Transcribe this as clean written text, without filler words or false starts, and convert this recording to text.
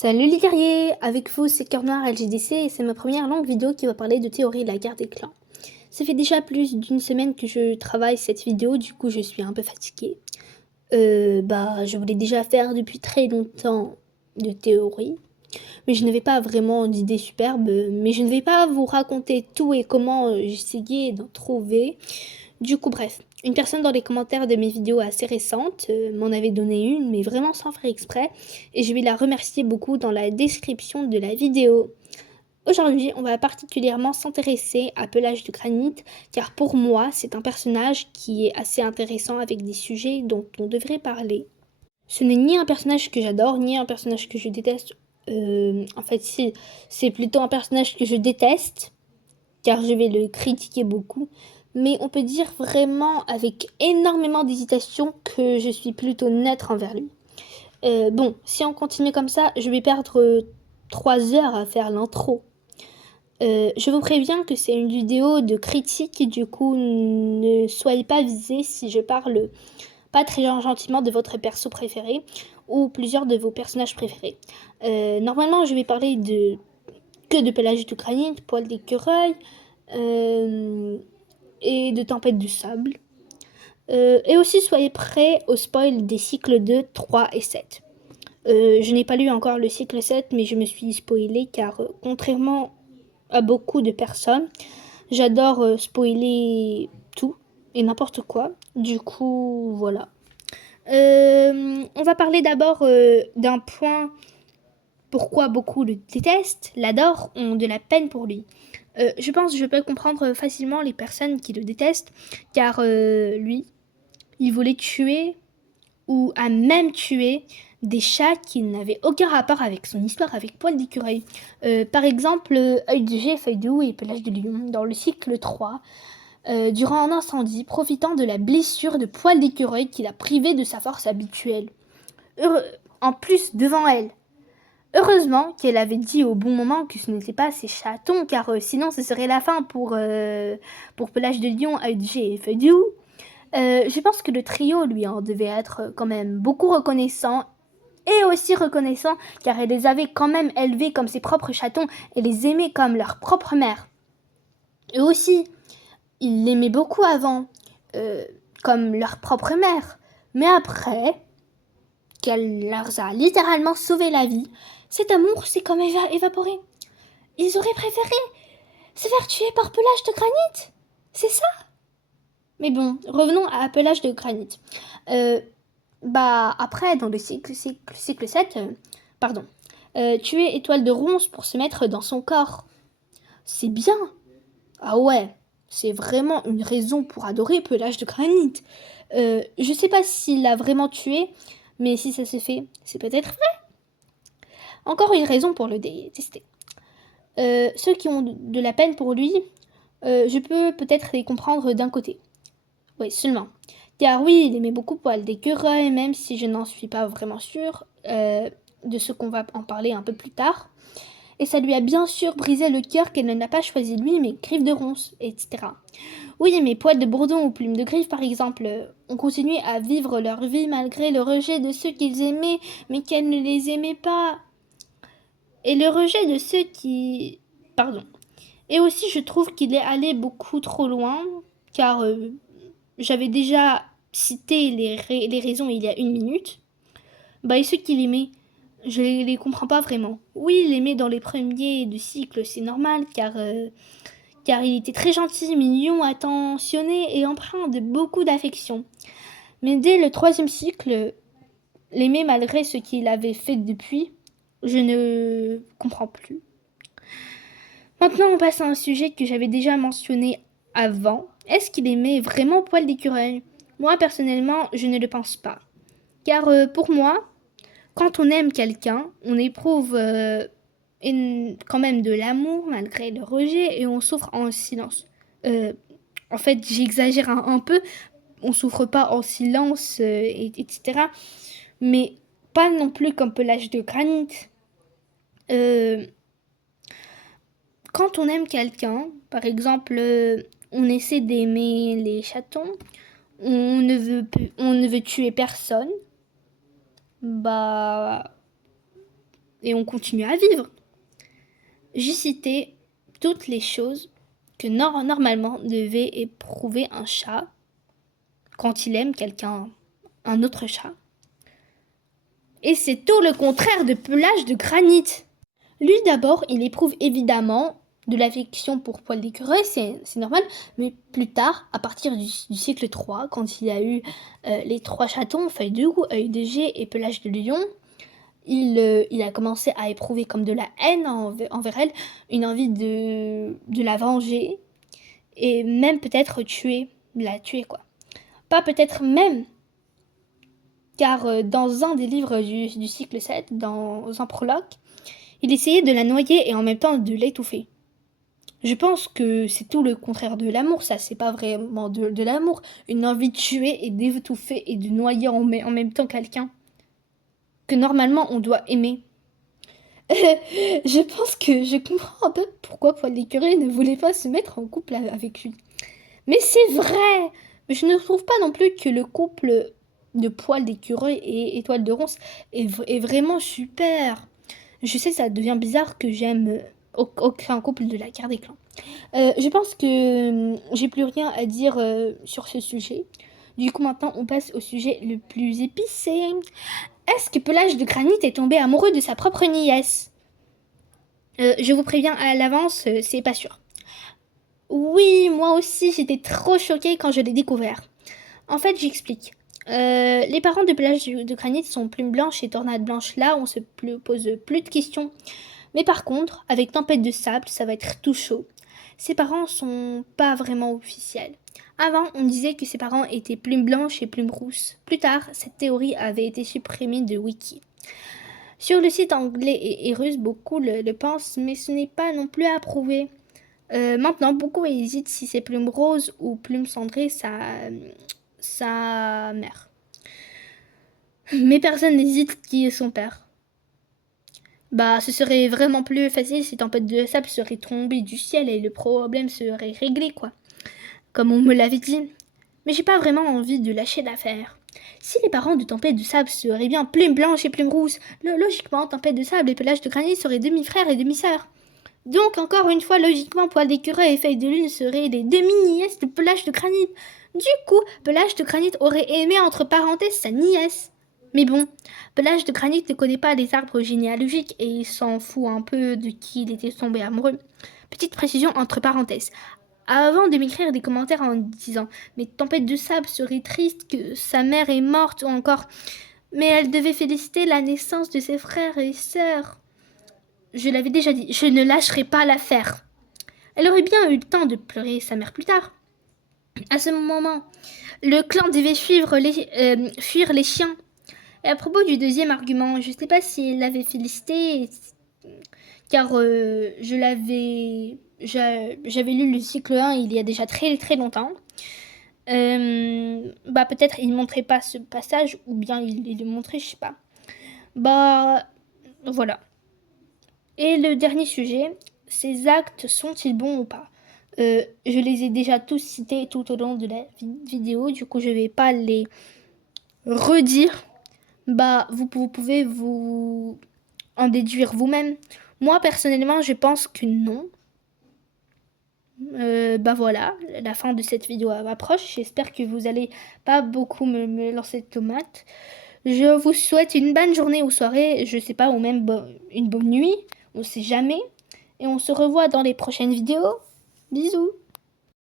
Salut les guerriers, avec vous c'est Cœur Noir LGDC et c'est ma première longue vidéo qui va parler de théorie de la guerre des clans. Ça fait déjà plus d'une semaine que je travaille cette vidéo, du coup je suis un peu fatiguée. Je voulais déjà faire depuis très longtemps de théorie, mais je n'avais pas vraiment d'idées superbes, mais je ne vais pas vous raconter tout et comment j'essayais d'en trouver. Du coup, bref, une personne dans les commentaires de mes vidéos assez récentes m'en avait donné une, mais vraiment sans faire exprès, et je vais la remercier beaucoup dans la description de la vidéo. Aujourd'hui, on va particulièrement s'intéresser à Pelage de Granit, car pour moi, c'est un personnage qui est assez intéressant avec des sujets dont on devrait parler. Ce n'est ni un personnage que j'adore, ni un personnage que je déteste. En fait, si, c'est plutôt un personnage que je déteste, car je vais le critiquer beaucoup, mais on peut dire vraiment avec énormément d'hésitation que je suis plutôt neutre envers lui. Bon, si on continue comme ça, je vais perdre 3 heures à faire l'intro. Je vous préviens que c'est une vidéo de critique, et du coup ne soyez pas visés si je parle pas très gentiment de votre perso préféré ou plusieurs de vos personnages préférés. Normalement, je vais parler que de Pelage de Granit, Poil d'écureuil, et de Tempête du Sable. Et aussi soyez prêts au spoil des cycles 2, 3 et 7. Je n'ai pas lu encore le cycle 7, mais je me suis spoilé car contrairement à beaucoup de personnes, j'adore spoiler tout et n'importe quoi. Du coup, voilà. On va parler d'abord d'un point pourquoi beaucoup le détestent, l'adorent, ont de la peine pour lui. Je pense que je peux comprendre facilement les personnes qui le détestent, car lui, il voulait tuer ou a même tué des chats qui n'avaient aucun rapport avec son histoire avec Poil d'écureuil. Par exemple, Œil de G, Feuille de Houx et Pelage de Lion, dans le cycle 3, durant un incendie, profitant de la blessure de Poil d'écureuil qui l'a privé de sa force habituelle. En plus, devant elle. Heureusement qu'elle avait dit au bon moment que ce n'était pas ses chatons, car sinon ce serait la fin pour Pelage de Lion, Œil de G et Feuille de Houx. Je pense que le trio, lui, devait être quand même beaucoup reconnaissant et aussi reconnaissant car elle les avait quand même élevés comme ses propres chatons et les aimait comme leur propre mère. Eux aussi, ils l'aimaient beaucoup avant, comme leur propre mère. Mais après, qu'elle leur a littéralement sauvé la vie, cet amour s'est comme évaporé. Ils auraient préféré se faire tuer par Pelage de Granit. C'est ça. Mais bon, revenons à Pelage de Granit. Après, dans le cycle 7, tuer Étoile de Ronce pour se mettre dans son corps. C'est bien. Ah ouais, c'est vraiment une raison pour adorer Pelage de Granit. Je sais pas s'il l'a vraiment tué, mais si ça se fait, c'est peut-être vrai. Encore une raison pour le détester. Ceux qui ont de la peine pour lui, je peux peut-être les comprendre d'un côté. Oui, seulement. Car oui, il aimait beaucoup Poil d'écureuil, même si je n'en suis pas vraiment sûre de ce qu'on va en parler un peu plus tard. Et ça lui a bien sûr brisé le cœur qu'elle ne l'a pas choisi lui, mais Griffe de Ronce, etc. Oui, mais Poil de Bourdon ou Plume de Griffe, par exemple, ont continué à vivre leur vie malgré le rejet de ceux qu'ils aimaient, mais qu'elles ne les aimaient pas. Et le rejet de ceux qui... Pardon. Et aussi, je trouve qu'il est allé beaucoup trop loin, car j'avais déjà cité les raisons il y a une minute. Et ceux qui l'aimaient, je les comprends pas vraiment. Oui, il l'aimait dans les premiers de cycle, c'est normal, car il était très gentil, mignon, attentionné et empreint de beaucoup d'affection. Mais dès le troisième cycle, l'aimer malgré ce qu'il avait fait depuis, je ne comprends plus. Maintenant, on passe à un sujet que j'avais déjà mentionné avant. Est-ce qu'il aimait vraiment Poil d'écureuil? Moi, personnellement, je ne le pense pas. Car pour moi, quand on aime quelqu'un, on éprouve quand même de l'amour malgré le rejet et on souffre en silence. Euh, En fait, j'exagère un peu. On souffre pas en silence, etc. Mais pas non plus comme Pelage de Granit. Euh, Quand on aime quelqu'un, par exemple, on essaie d'aimer les chatons, on ne veut tuer personne, bah, et on continue à vivre. J'ai cité toutes les choses que normalement devait éprouver un chat quand il aime quelqu'un, un autre chat. Et c'est tout le contraire de Pelage de Granit. Lui d'abord, il éprouve évidemment de l'affection pour Poil d'écureuil, c'est normal, mais plus tard, à partir du cycle 3, quand il a eu les 3 chatons, Feuille de Roue, Œil de Jet et Pelage de Lion, il a commencé à éprouver comme de la haine envers elle, une envie de la venger, et même peut-être la tuer quoi. Pas peut-être même, car dans un des livres du cycle 7, dans un prologue, il essayait de la noyer et en même temps de l'étouffer. Je pense que c'est tout le contraire de l'amour, ça, c'est pas vraiment de l'amour. Une envie de tuer et d'étouffer et de noyer en même temps quelqu'un que normalement on doit aimer. Je pense que je comprends un peu pourquoi Poil d'écureuil ne voulait pas se mettre en couple avec lui. Mais c'est vrai! Je ne trouve pas non plus que le couple de Poil d'écureuil et Étoile de Ronce est vraiment super. Je sais, ça devient bizarre que j'aime aucun couple de la Guerre des Clans. Je pense que j'ai plus rien à dire sur ce sujet. Du coup, maintenant, on passe au sujet le plus épicé. Est-ce que Pelage de Granit est tombé amoureux de sa propre nièce? Je vous préviens à l'avance, c'est pas sûr. Oui, moi aussi, j'étais trop choquée quand je l'ai découvert. En fait, j'explique. Les parents de Pelage de Granit sont Plume Blanche et Tornade Blanche. Là, on se pose plus de questions. Mais par contre, avec Tempête de Sable, ça va être tout chaud. Ses parents sont pas vraiment officiels. Avant, on disait que ses parents étaient Plume Blanche et Plume Rousse. Plus tard, cette théorie avait été supprimée de Wiki. Sur le site anglais et russe, beaucoup le pensent, mais ce n'est pas non plus approuvé. Maintenant, beaucoup hésitent si c'est Plume Rose ou Plume Cendrée, sa mère. Mais personne n'hésite qui est son père. Bah, ce serait vraiment plus facile si Tempête de Sable serait tombée du ciel et le problème serait réglé, quoi. Comme on me l'avait dit. Mais j'ai pas vraiment envie de lâcher l'affaire. Si les parents de Tempête de Sable seraient bien Plume Blanche et Plume Rousse, logiquement, Tempête de Sable et Pelage de Granit seraient demi-frères et demi-sœurs. Donc, encore une fois, logiquement, Poil d'écureuil et Feuille de Lune seraient les demi-nièces de Pelage de Granit. Du coup, Pelage de Granit aurait aimé entre parenthèses sa nièce. Mais bon, Pelage de Granit ne connaît pas les arbres généalogiques et il s'en fout un peu de qui il était tombé amoureux. Petite précision entre parenthèses. Avant de m'écrire des commentaires en disant « Mais Tempête de Sable serait triste que sa mère est morte » ou encore « Mais elle devait féliciter la naissance de ses frères et sœurs ». Je l'avais déjà dit, je ne lâcherai pas l'affaire. Elle aurait bien eu le temps de pleurer sa mère plus tard. À ce moment, le clan devait fuir les chiens. Et à propos du deuxième argument, je ne sais pas s'il l'avait félicité, car j'avais lu le cycle 1 il y a déjà très très longtemps. Bah peut-être il ne montrait pas ce passage, ou bien il le montrait, je sais pas. Bah voilà. Et le dernier sujet, ces actes sont-ils bons ou pas? Je les ai déjà tous cités tout au long de la vidéo, du coup je vais pas les redire. Bah vous pouvez vous en déduire vous-même. Moi personnellement je pense que non. Bah voilà, la fin de cette vidéo approche. J'espère que vous allez pas beaucoup me lancer de tomates. Je vous souhaite une bonne journée ou soirée, je sais pas, ou même une bonne nuit. On sait jamais. Et on se revoit dans les prochaines vidéos. Bisous.